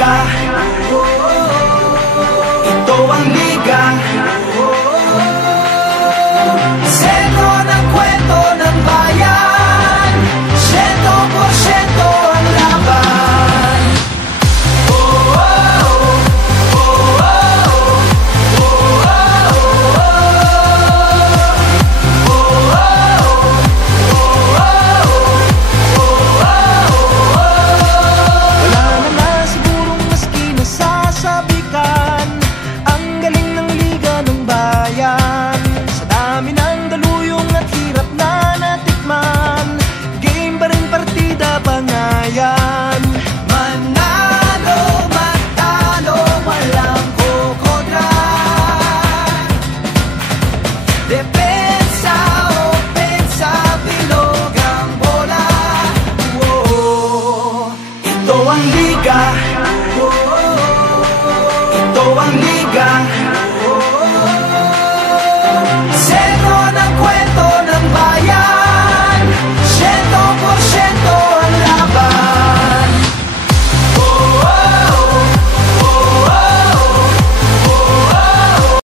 liga, ito ang liga. Sentro ng kwento ng bayan, 100% ang laban. Depensa, opensa, bilog ang bola. Ito ang liga, ito ang liga.